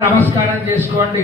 నమస్కారం చేసుకోండి.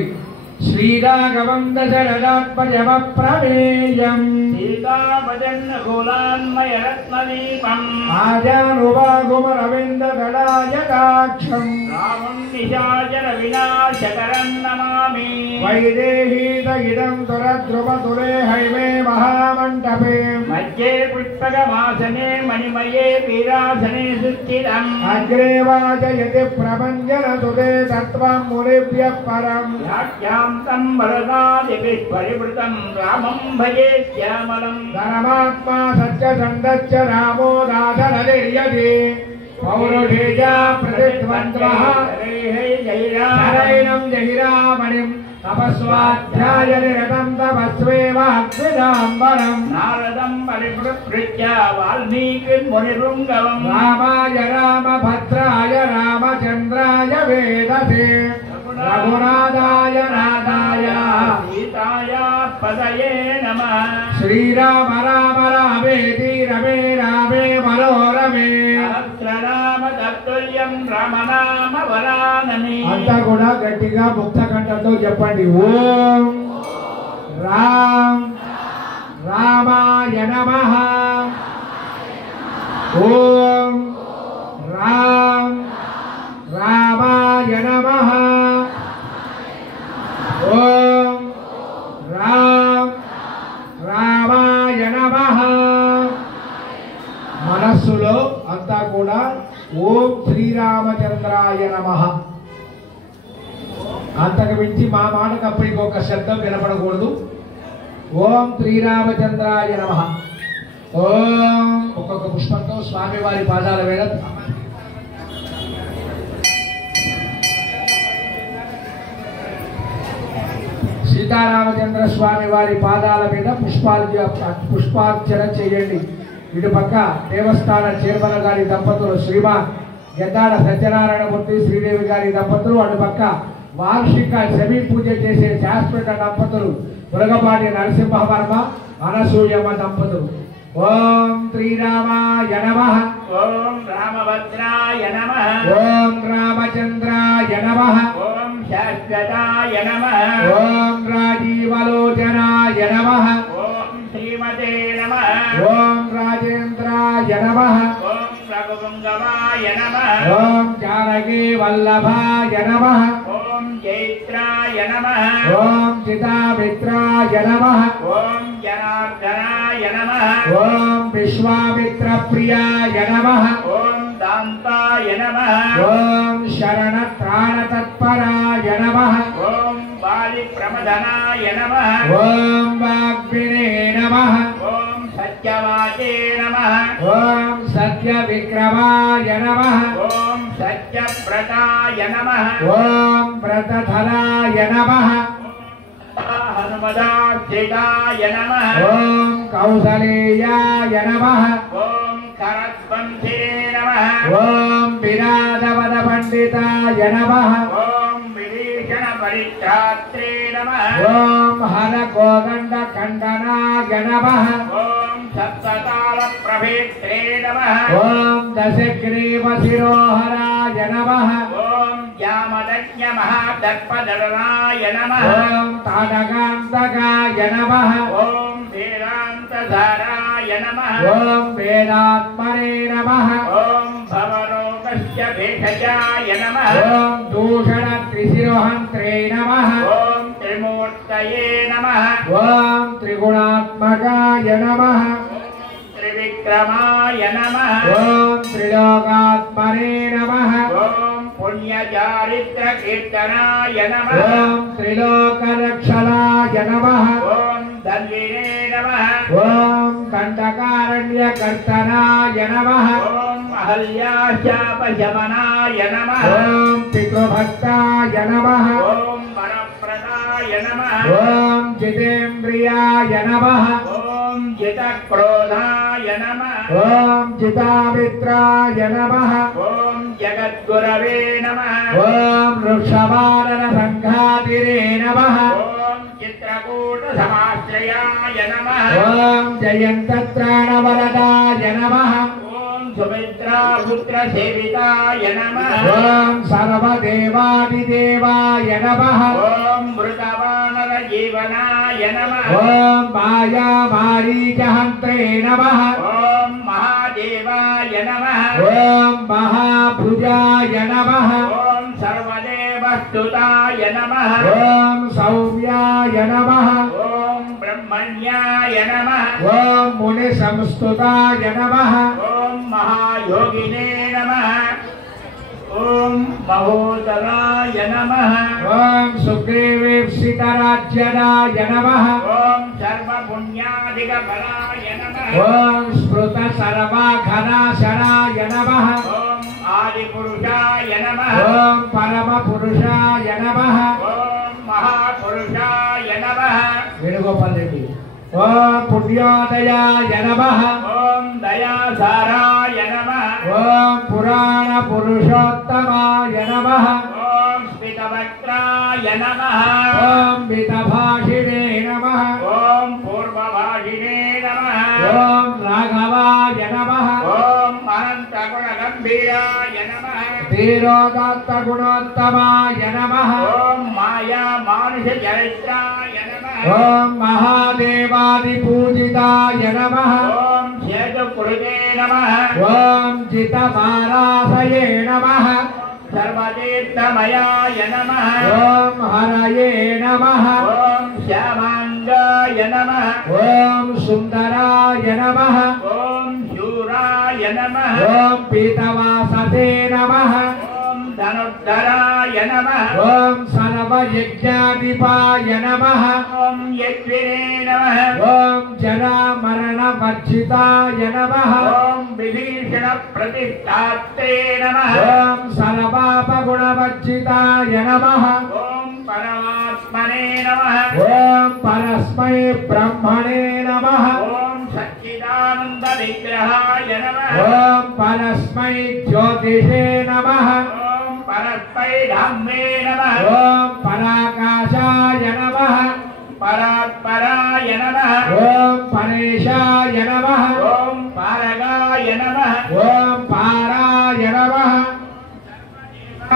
శ్రీరాఘవం దశరథాత్మజమప్రమేయం సీతాపజన్నగోళాన్మయరత్నదీపం ఆజానుభాగుమరవిందగళాయతాక్షం రామం నిశాచర వినాశకరం నమామి. వైదేహీత ఇదం తురద్రుమతులే హైమే మహామంటపే మధ్యే పుష్పకమాసనే మణిమయే వీరాసనే సుస్థిరం అగ్రే వాచయతి ప్రభంజనసుతే తత్వం మునిభ్యః పరం వ్యాఖ్యాంతం వరదాదిభిః పరివృతం రామం భజే శ్యామలం. ధర్మాత్మా సత్యసంధశ్చ రామో దాసరతిర్యతి పౌరుషేజా ప్రతిద్వంద్వః శరైనం జహిరామణిం తపస్వాధ్యాయనిరతం తపస్వేవ అద్విదాంబరం నారదం పరిపృత్య వాల్మీకిర్మునిభృంగవం రామాయ రామభద్రాయ రామచంద్రాయ వేదసే రఘునాథాయ నాథాయ సీతాయ పదయే నమః. శ్రీరామ రామ రామేతి రమే రామే మనోరమే. సహస్రనామ తత్తుల్యం రామనామ వరానమి. అంతా కూడా గట్టిగా ముక్త కంఠంతో చెప్పండి. ఓం రామ్ రామాయ నమః. ఓం రామ్ రామాయ నమః. ఓం రామ్ రామాయ నమః. మనస్సులో అంతా కూడా ఓం శ్రీరామచంద్రాయ నమః. అంతకు మించి మా మాటకు అప్పటికి ఒక శబ్దం వినపడకూడదు. ఓం శ్రీరామచంద్రాయ నమః. ఓం ఒక్కొక్క పుష్పంతో స్వామివారి పాదాల వేళ సీతారామచంద్ర స్వామి వారి పాదాల మీద పుష్పార్చన చేయండి. ఇటు పక్క దేవస్థాన చైర్మన్ గారి దంపతులు శ్రీమాన్ గెద్దాడ సత్యనారాయణమూర్తి శ్రీదేవి గారి దంపతులు, అటు పక్క వార్షిక శమీ పూజ చేసే శాశ్వత దంపతులు మురగపాటి నరసింహవర్మ అనసూయమ్మ దంపతులు. ఓం శ్రీరామాయ నమః. ఓం రామభద్రాయ నమః. ఓం రామచంద్రాయ నమః. ఓం శాశ్వతాయ నమః. ఓం రాజీవలోచనాయ నమః. ఓం శ్రీమతే నమః. ఓం రాజేంద్రాయ నమః. ఓం రఘుపుంగవాయ నమః. ఓం జానకీ వల్లభాయ నమః. ఓం చైత్రాయ నమః. ఓం చితామిత్రాయ నమః. ఓం జనార్దనాయ నమః. ఓం విశ్వామిత్ర ప్రియాయ నమః. ఓం దాంతాయ నమః. ఓం శరణ త్రాణ తత్పరాయ నమః. ఓం బాలి ప్రమదనాయ నమః. ఓం వాగ్మినే నమః. ఓం సత్యవాచే నమః. ఓం సత్య విక్రమాయ నమః. ఓం సత్యవ్రతాయ నమః. ఓం వ్రతధరాయ నమః. హనుమదార్చితాయ నమః. ఓం కౌసలేయాయ నమః. ఓం కరద్వంశే నమః. ఓం విరాధవద పండితాయ నమః. ఓం విభీషణ పరిత్రాత్రే నమః. ఓం హర కోదండ ఖండనాయ నమః. ఓం సప్తతాళ ప్రభేత్రే నమః. ఓం దశగ్రీవ శిరోహరాయ నమః. ఓం యామదజ్ఞ మహాదర్పదళనాయ నమః. ఓం తాటకాంతకాయ నమః. ఓం వేదాంతధారాయ నమః. ఓం వేదాత్మనే నమః. ఓం భవరోగస్య భేషజాయ నమః. ఓం దూషణ త్రిశిరోహంత్రే నమః. ఓం త్రిమూర్తయే నమః. ఓం త్రిగుణాత్మకాయ నమః. త్రివిక్రమాయ నమః. ఓం త్రిలోకాత్మనే నమః. ఓం పుణ్యచారిత్ర కీర్తనాయ నమః. ఓం త్రిలోకరక్షణాయ నమః. ఓం ధన్వినే నమః. ఓం కంటకారణ్యకర్తనాయ నమః. ఓం అహల్యాశాపశమనాయ నమః. ఓం పితృభక్తాయ నమః. ఓం వరప్రదాయ నమః. ఓం జితేంద్రియాయ నమః. ఓం జితక్రోధాయ నమః. ఓం జితామిత్రాయ నమః. ఓం జగద్గురవే నమః. ఓం వృక్షవానర సంఘాతిరే నమః. ఓం చిత్రకూట సమాశ్రయాయ నమః. ఓం జయంత్రాణవరదాయ నమః. ఓం సుమిత్ర मातापुत्रसेविताय नमः ओम सर्वदेवादिदेवाय नमः ओम मृतवानरजीवनाय नमः ओम मायामारीचहन्त्रे नमः ओम महादेवाय नमः ओम महाभुजाय नमः ओम सर्वदेवस्तुताय नमः ओम सौम्याय नमः ओम ब्रह्मण्याय नमः ओम मुनिसंस्तुताय नमः ओम महायोगिने नमः ओम महोदराय नमः ओम सुग्रीवेप्सितराज्यदाय नमः ओम सर्वपुण्यादिकफलाय नमः ओम स्मृतसर्वाघनाशनाय नमः ओम आदिपुरुषाय नमः ओम परमपुरुषाय नमः ओम महापुरुषाय नमः वेणुगोपाल रेड्डी ओम पुण्योदयाय नमः ओम दयासाराय नमः ओम पुराण पुरुषोत्तमाय नमः ओम स्मितवक्त्राय नमः ओम मितभाषिणे नमः ओम पूर्वभाषिणे नमः ओम राघवाय नमः ओम अनन्तगुणगम्भीराय नमः धीरोदात्तगुणोत्तमाय नमः ओम माया मानुषचरित्राय नमः ओम महादेवादिपूजिताय नमः ओम सेतुकृते नमः ओम जितवाराधये नमः सर्वतीर्थमयाय नमः ओम हरये नमः ओम श्यामांगाय नमः ओम सुंदराय नमः ओम शूराय नमः ओम पीतवासते नमः ओम धनुर्धराय नमः ओम सर्वयज्ञाधिपाय नमः ओम यज्ञिने नमः ओम जरामरणवर्जिताय नमः ओम विभीषण प्रतिष्ठात्रे नमः ओम सर्वापगुणवर्जिताय नमः ओम परमात्मने नमः ओम परस्मै ब्रह्मणे नमः ओम सच्चिदानंद विग्रहाय नमः ओम परस्मै ज्योतिषे नमः ओम परस्मै धाम्ने नमः ओम पराकाशाय नमः परात्पराय नमः ओम परेशाय नमः ओम पारगाय नमः ओम पाराय नमः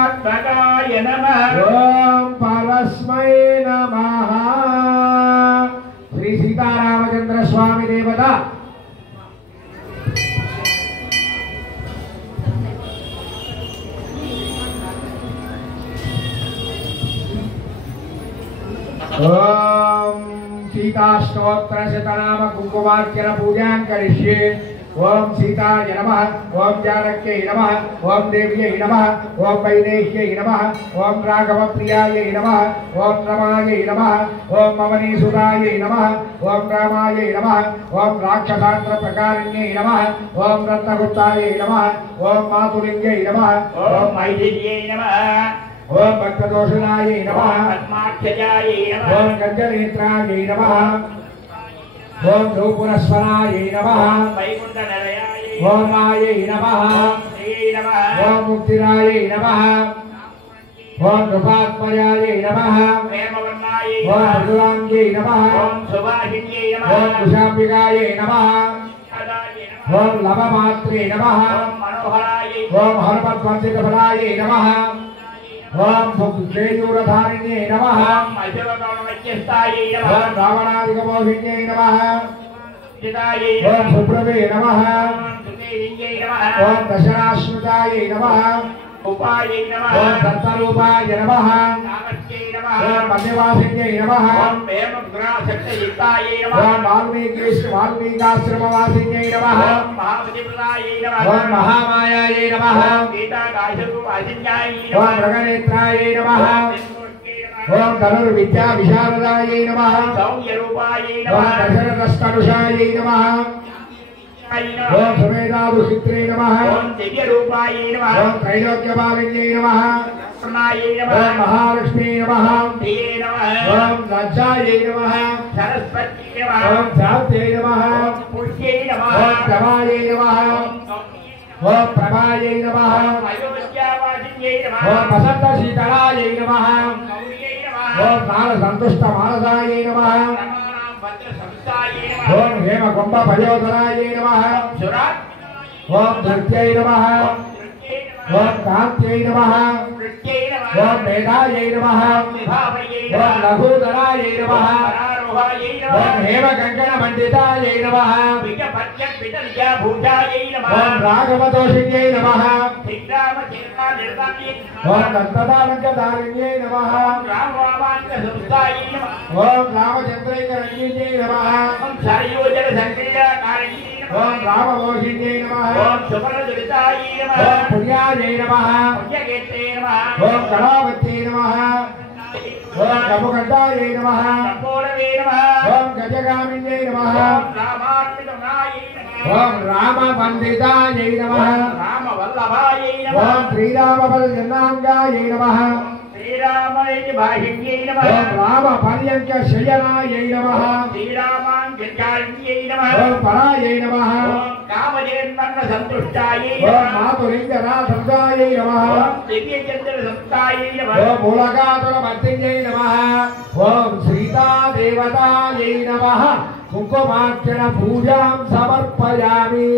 आत्मकाय नमः ओम परस्मै नमः। श्री सीतारामचंद्र स्वामी देवता ओम सीतास्तोत्र शतनाम कुंकुमार्चन पूजां करिष्ये। ओम सीताय नमः ओम जानक्यै नमः ओम देव्यै नमः ओम वैदेह्यै नमः ओम राघवप्रियायै नमः ओम रमायै नमः ओम अवनीसुतायै नमः ओम रामायै नमः ओम राक्षसास्त्रप्रकारिण्यै नमः ओम रत्नगुप्तायै नमः ओम मातुलिङ्गै नमः ओम मैथिल्यै नमः ओम भक्तदोषणायै नमः पद्माक्षजायै नमः ओम गंजनेत्रायै नमः ओम ध्रुवपुरस्वरायै नमः वैकुण्ठनिलयायै ओम मायै नमः श्री नमः ओम मुक्तिरायै नमः ओम नृपात्मजायै नमः प्रेमवर्णायै ओम नमः मधुराङ्ग्यै नमः ओम सुभाषिन्यै ओम नमः कुशाम्बिकायै नमः सदायै नमः ओम लवमात्रे नमः ओम मनोहरायै ओम हनुमद्वंदितफलायै नमः ओम केयूरधारिण्यै नमः ओम अशोकवनमध्यस्थायै नमः ओम रावणादिकमोहिन्यै नमः चितायै ओम नमः सुप्रभे नमः ओम सुदेविन्यै नमः ओम दशराश्रुतायै नमः उपायै नमः ओम दत्तरूपाय नमः कामस्यै नमः ओम मध्यवासिन्यै नमः ओम हेमग्रासक्तयुक्तायै ओम नमः वाल्मीकाश्रमवासिन्यै नमः ओम महापतिप्रदायै नमः ओम महामायायै नमः ओम गीताकाशरूपासिन्यायै ओम नमः मृगनेत्रायै नमः ओम ओम धनुर्विद्या विशारदायै नमः सौम्यरूपायै ओम नमः दशरथस्तनुषायै नमः ओम समेधादुहित्रे नमः ओम दिव्यरूपायै नमः ओम त्रैलोक्यपालिन्यै नमः प्रणायै ओम नमः महालक्ष्मी नमः प्रिये नमः ओम लज्जायै नमः सरस्वत्यै नमः ओम ध्यात्यै नमः ओम पुष्यै नमः ओम प्रभायै नमः ओम प्रभायै नमः ओम अयोध्यावासिन्यै नमः ओम वसन्तशीतलायै नमः गौर्यै नमः ओम बालसन्तुष्टमानसायै नमः रमाणां भद्रसंस्थायै नमः ओम हेमकुम्भभयोधरायै नमः सुरात् ఓం ధృత్యై నమః ఓం కాంత్యై నమః ఓం మేధాయై నమః ఓం లఘూధరాయై నమః ఓం హేమకంకణ పండితాయై నమః ఓం రాఘవదోషిన్యై నమః ఓం దంతదాలంకధారిణ్యై నమః ఓం రామచంద్రైకరణ్యై నమః ఓం రామమోహిన్యై నమః ఓం పుణ్యాయై నమః ఓం కళావత్యై నమః ఓం కముకంఠాయై నమః ఓం గజగామిన్యై నమః ఓం రామవందితాయై నమః ఓం శ్రీరామపదజన్నాంగాయై నమః ఓం రామపర్యంక శయనాయై నమః ఓం పరాయై నమః ఓం మాతులింగరాధృతాయై నమః ఓం మూలకాతులమర్తిన్యై నమః ఓం సీతాదేవతాయై నమః కుంకుమార్చన పూజాం సమర్పయామి.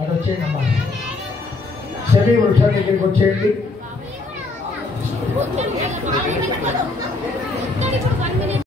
అది వచ్చేయండి అమ్మా, శని వృక్షం దగ్గరికి వచ్చేయండి.